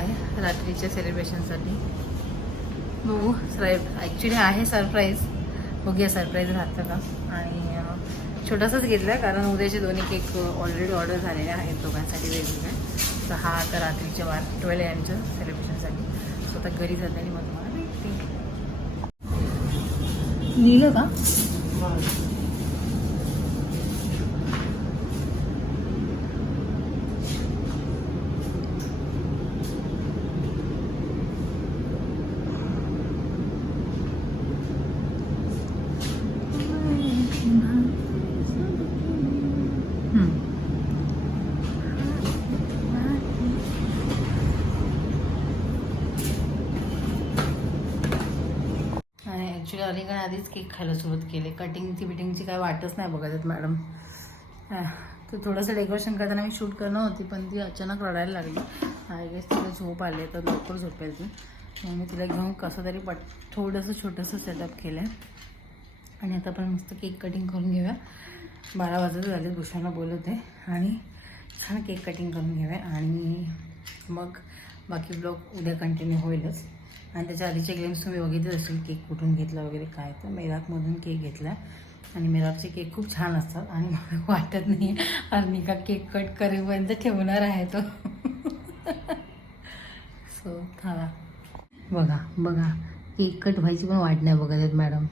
आहे रात्रीच्या सेलिब्रेशनसाठी. बघू ॲक्च्युली आहे सरप्राईज, बघूया सरप्राईज राहतं का. आणि छोटासाच घेतला आहे कारण उद्याचे दोन्ही केक ऑलरेडी ऑर्डर झालेले आहेत दोघांसाठी वेगवेगळे. तर हा आता रात्रीच्या 12 AM सेलिब्रेशनसाठी स्वतः घरी जाते आणि मग तुम्हाला भेटते. लिहिलं का? ॲक्च्युली अलिकडे आधीच केक खायला सुरुवात केली. बिटिंगची काय वाटच नाही बघत आहेत मॅडम. तर थोडंसं डेकोरेशन करताना मी शूट करणार होती पण ती अचानक रडायला लागली. आय गेस तिला झोप आले तर लवकर झोपेल ती. मग मी तिला घेऊन कसं तरी थोडंसं छोटंसं सेटअप केलं आहे. आणि आता आपण मस्त केक कटिंग करून घेऊया. 12 वाजत झाले, भूषणाला बोलवते आणि छान केक कटिंग करून घेऊया. आणि मग बाकी ब्लॉग उद्या कंटिन्यू होईलच. आणि त्याच्या आधीचे गेम्स तुम्ही बघितले असेल, केक कुठून घेतला वगैरे काय. तर मेराकमधून केक घेतला आणि मेराकचे केक खूप छान असतात. आणि मला वाटत नाही अर्निका केक कट करेपर्यंत ठेवणार आहे तो. सो खावा. बघा केक कट व्हायची पण वाट नाही बघत आहेत मॅडम.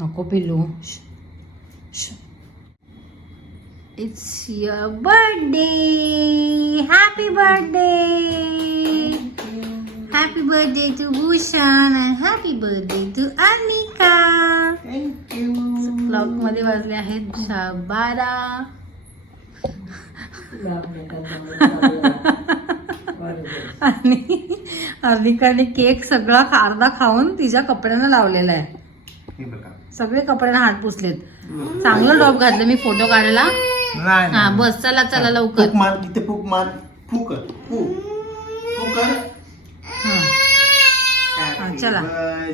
नको पिलू. It's your birthday. Happy birthday. Happy birthday to Bhushan and happy birthday to Anika. Thank you. Clock मध्ये वाजले आहेत 12. आणि अर्निकाने केक सगळा अर्धा खाऊन तिच्या कपड्यांना लावलेला आहे. सगळे कपड्यांना हात पुसलेत. चांगलं टॉप घातलं मी फोटो काढला. हा बस चला लवकर. चला.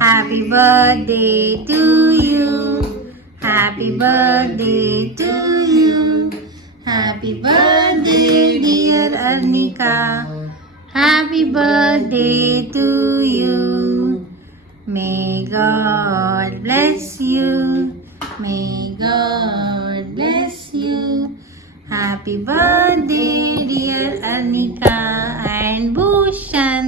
Happy birthday to you. Happy birthday to you. Happy birthday dear Arnika. Happy birthday to you. May God bless you. May God bless you. Happy birthday dear Anika and Bhushan.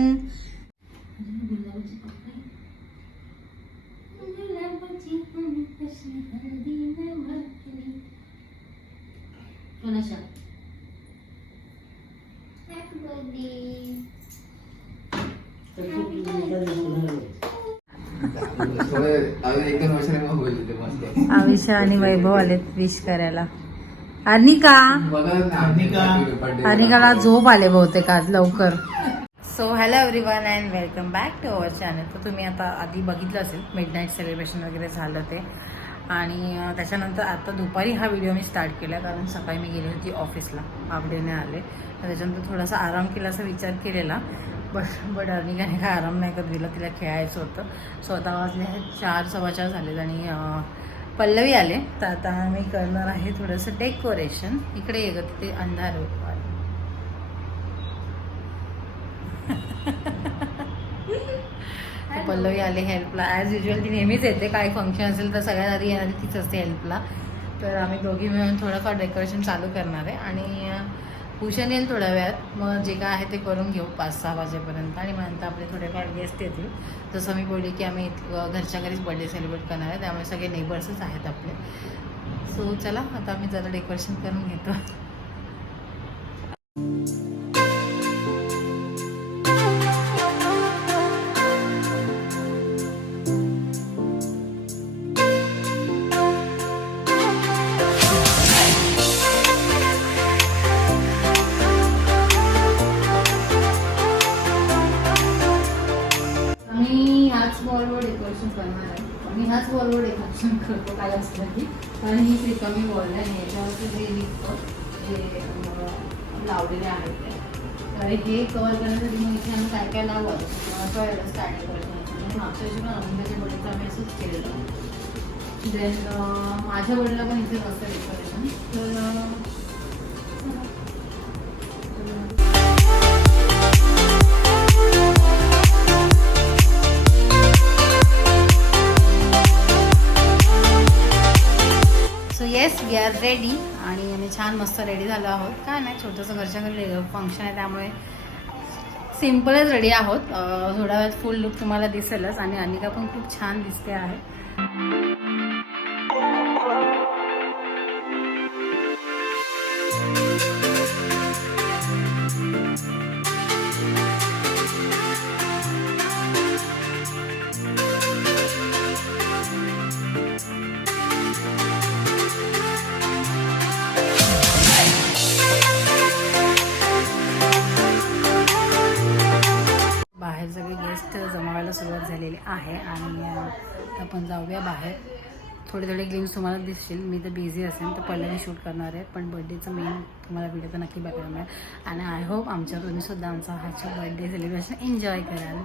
Happy birthday. आविषा आणि वैभव आलेत wish करायला. अर्निकाला झोप आले बहुतेक आज लवकर. So hello everyone and welcome back to our channel. तर तुम्ही आता आधी बघितलं असेल मिडनाईट सेलिब्रेशन वगैरे झालं ते. आणि त्याच्यानंतर आता दुपारी हा व्हिडिओ मी स्टार्ट केला कारण सकाळी मी गेली होती ऑफिसला, हाफ डेने आले. तर त्याच्यानंतर थोडासा आराम केला असा विचार केलेला. बट अर्निकाने काय आराम नाही करत दिला, तिला खेळायचं होतं. स्वतः वाजले आहेत 4, 4:15 झालेत आणि पल्लवी आले. तर आता मी करणार आहे थोडंसं डेकोरेशन. इकडे ये ग, तिथे अंधार होतो. पल्लवी आले हेल्पला. ॲज युजल ती नेहमीच येते, काही फंक्शन असेल तर सगळ्यात आधी येणारी तीच असते हेल्पला. तर आम्ही दोघी मिळून थोडंफार डेकोरेशन चालू करणार आहे. आणि भूषण येईल थोड्या वेळात. मग जे काय आहे ते करून घेऊ 5-6 वाजेपर्यंत. आणि मग नंतर आपले थोडेफार गेस्ट येतील. जसं मी बोलले की आम्ही घरच्या घरीच बर्थडे सेलिब्रेट करणार आहे, त्यामुळे सगळे नेबर्सच आहेत आपले. सो चला आता आम्ही जरा डेकोरेशन करून घेतो. ह्याच बरोबर डेकोरेशन करतो काय असलं की. कारण ही रिकामी बॉल आहे आणि याच्यावरती जे निघतं जे लावलेले आहेत ते. तर हे कवर करण्यासाठी मग इथे आम्ही काय काय लावलं कळलं स्टार्ट डेकोरेशन. मागच्या वर्षी पण अनंताच्या बर्थडेचं आम्ही असंच केलेलं. देन माझ्या बर्थडेला पण इथे असतं डेकोरेशन. तर रेडी आणि आम्ही छान मस्त रेडी झालो आहोत. काय नाही, छोटंसं घरच्या घरी फंक्शन आहे त्यामुळे सिम्पलच रेडी आहोत. थोड्या वेळात फुल लुक तुम्हाला दिसेलच आणि अनिका पण खूप छान दिसते आहे. बाहेर सगळे गेस्ट जमावायला सुरुवात झालेली आहे आणि आपण जाऊया बाहेर. थोडे थोडे ग्लिम्स तुम्हाला दिसतील. मी तर बिझी असेल तर पहिल्यांदा शूट करणार आहे, पण बर्थडेचं मेन तुम्हाला व्हिडिओ तर नक्की बघायला मिळेल आणि आय होप आमच्या तुम्हीसुद्धा आमचा हाच्या बर्थडे सेलिब्रेशन एन्जॉय कराल.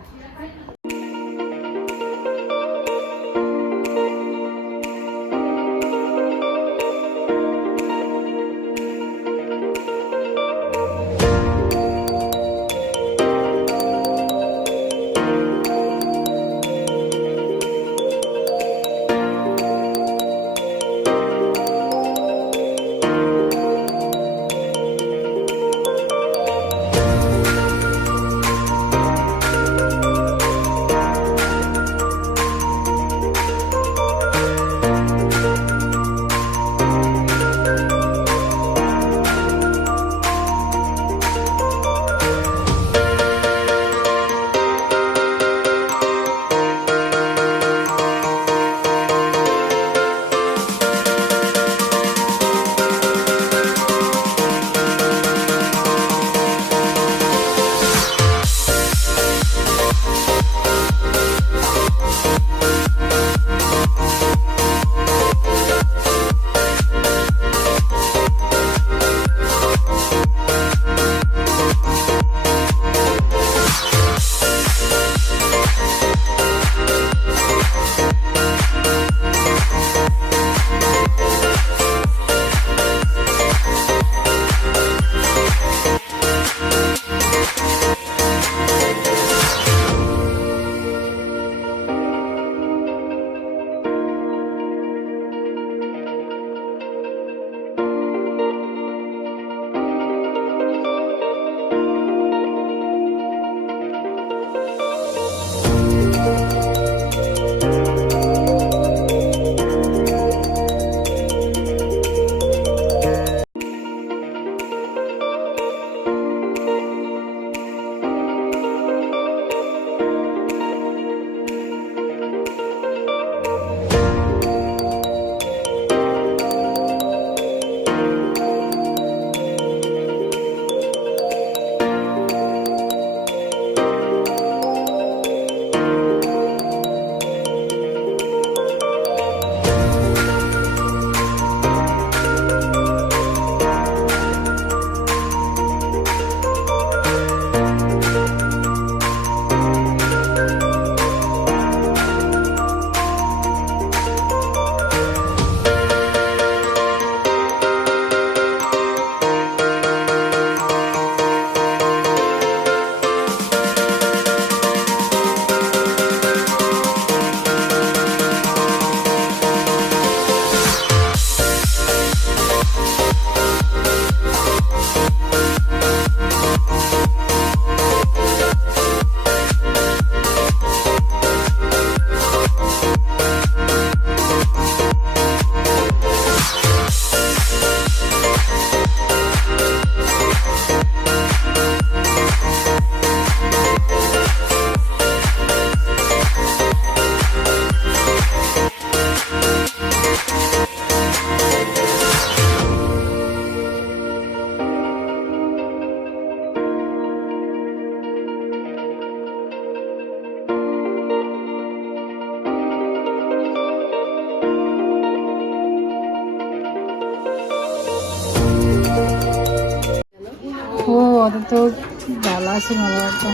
हो आता तो झाला असेल मला वाटतं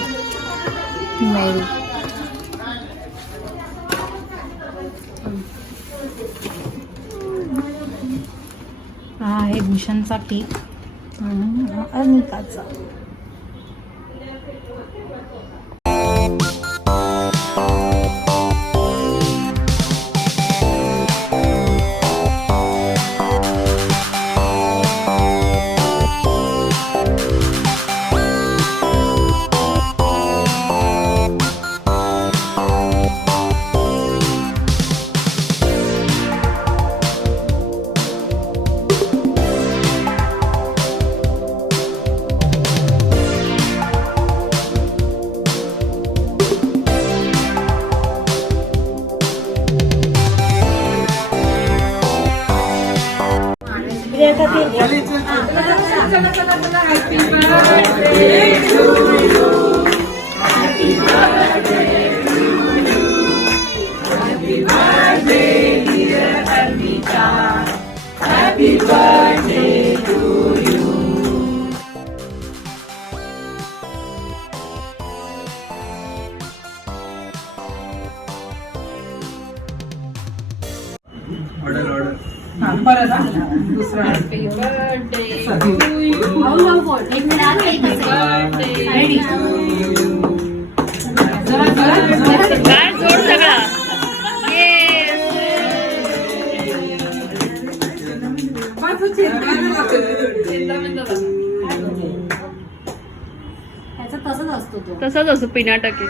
मेल. हा आहे भूषणचा केक आणि अनिकाचा. परत दुसरा हॅपी बर्थडे तसंच असतो पिनाटके.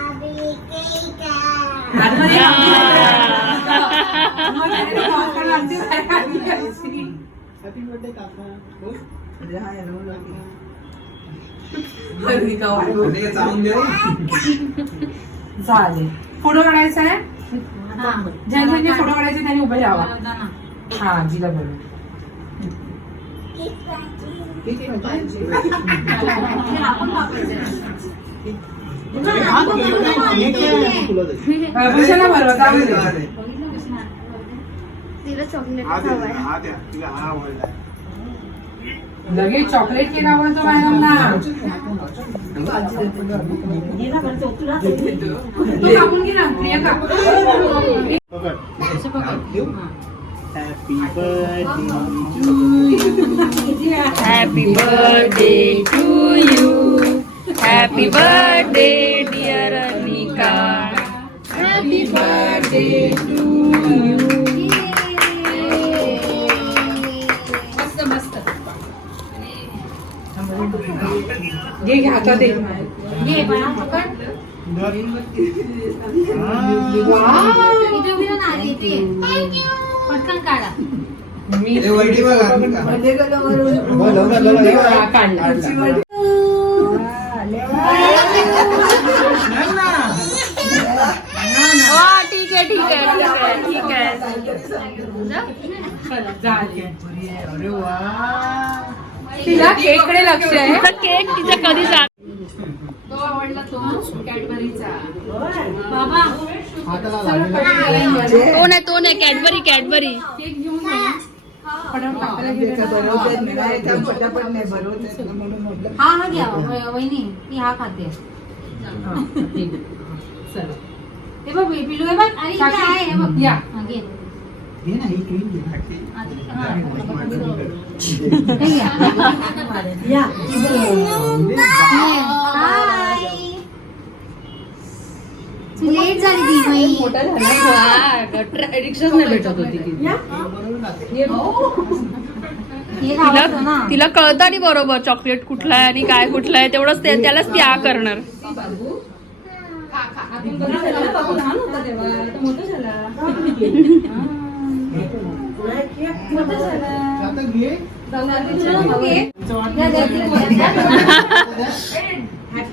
झाले. फोटो काढायचा आहे. ज्यांनी फोटो काढायचे त्यांनी उभे राहावा. हा जिला बोलू. भूषणा बरोबर लगेच चॉकलेट केला बोलतो मॅडमला. कापून घे ना Priyanka. Happy birthday to you. Happy birthday dear Anika. Happy birthday to you. मस्त मस्त. घे घे आता ते घे पण पकड. पटकन काढा. मी ठीक आहे ठीक आहे ठीक आहे. तिला केककडे लक्ष आहे. केक तिचा कधी जा. तो आवडला तो कॅडबरीचा. बाबा तो नाही कॅडबरी कॅडबरी. केक घेऊन जा. हा हा घ्या वहिनी. ती हा खाते. ते बघ पिलू आहे बघ. अरे इथे आहे हे बघ. या हा, घे. लेट झाली ती बाई. रिक्षाच नाही भेटत होती. तिला कळतं आणि बरोबर चॉकलेट कुठला आहे आणि काय कुठलं आहे तेवढंच त्यालाच ती आ करणार.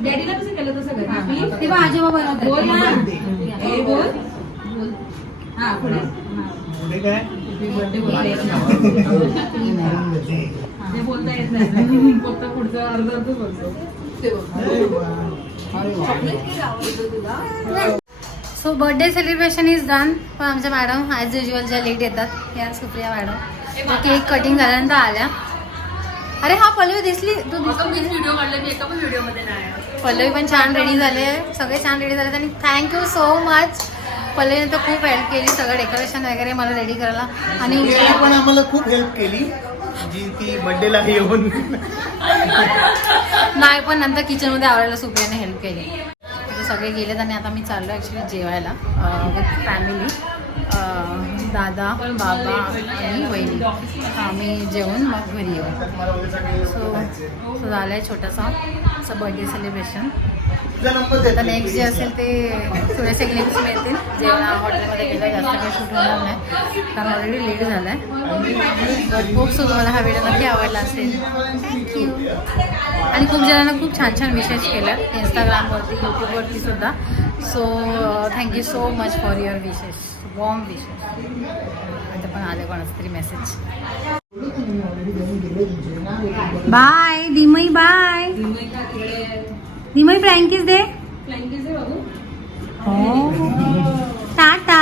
डॅडीला कसं केलं तसं घर. तेव्हा आजोबा बनवतात. बोल ना. बोल. हा पुढे. बोलता येत नाही. फक्त पुढचं अर्ध अर्ध बोलतो. So birthday celebration is done. पण आमच्या मॅडम ॲज युजल ज्या लेट येतात या सुप्रिया मॅडम केक कटिंग झाल्यानंतर आल्या. अरे हा पल्लवी दिसली तू व्हिडिओ काढला मी एका पण व्हिडिओ मध्ये नाही. पल्लवी पण छान रेडी झाले. सगळे छान रेडी झाले आणि थँक्यू सो मच. पल्लवीने तर खूप हेल्प केली सगळं डेकोरेशन वगैरे मला रेडी करायला. आणि पण आम्हाला खूप हेल्प केली जी ती बर्थडेला येऊन. नाही पण नंतर किचनमध्ये आवरायला सुप्रियाने हेल्प केली. सगळे गेलेत आणि आता मी चाललो ॲक्च्युली जेवायला विथ फॅमिली. दादा बाबा आणि वहिनी. आम्ही जेवून मग घरी येऊ. सो झालं आहे छोटासा असं बर्थडे सेलिब्रेशन. आता नेक्स्ट जे असेल ते थोडेसे ग्लिम्स मिळतील. जेवण हॉटेलमध्ये गेलं जास्त काही शूट होणार नाही कारण ऑलरेडी लेट झालं आहे. बट खूप तुम्हाला हा व्हिडिओ नक्की आवडला असेल. थँक्यू. आणि खूप जणांना खूप छान छान विशेष केलं इंस्टाग्रामवरती यूट्यूबवरती सुद्धा. So thank you so much for your wishes. Warm wishes. आता पण आले कोणाचा तरी मेसेज. बाय दिमई, बाय दिमई. फ्लँकीज दे. हो टाटा.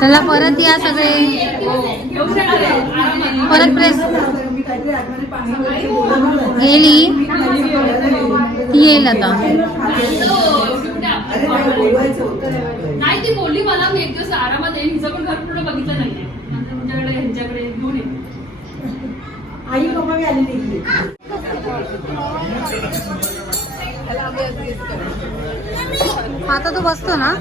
चला परत या सगळे. परत प्रेस गेली ती येईल आता. नाही ती बोलली मला मी एक दिवस आरामात येईल. हिचं पण घर पूर्ण बघितलं नाहीये. नंतर तुमच्याकडे ह्यांच्याकडे घेऊन ये. आई बाबा आलेली. आता तो बसतो ना.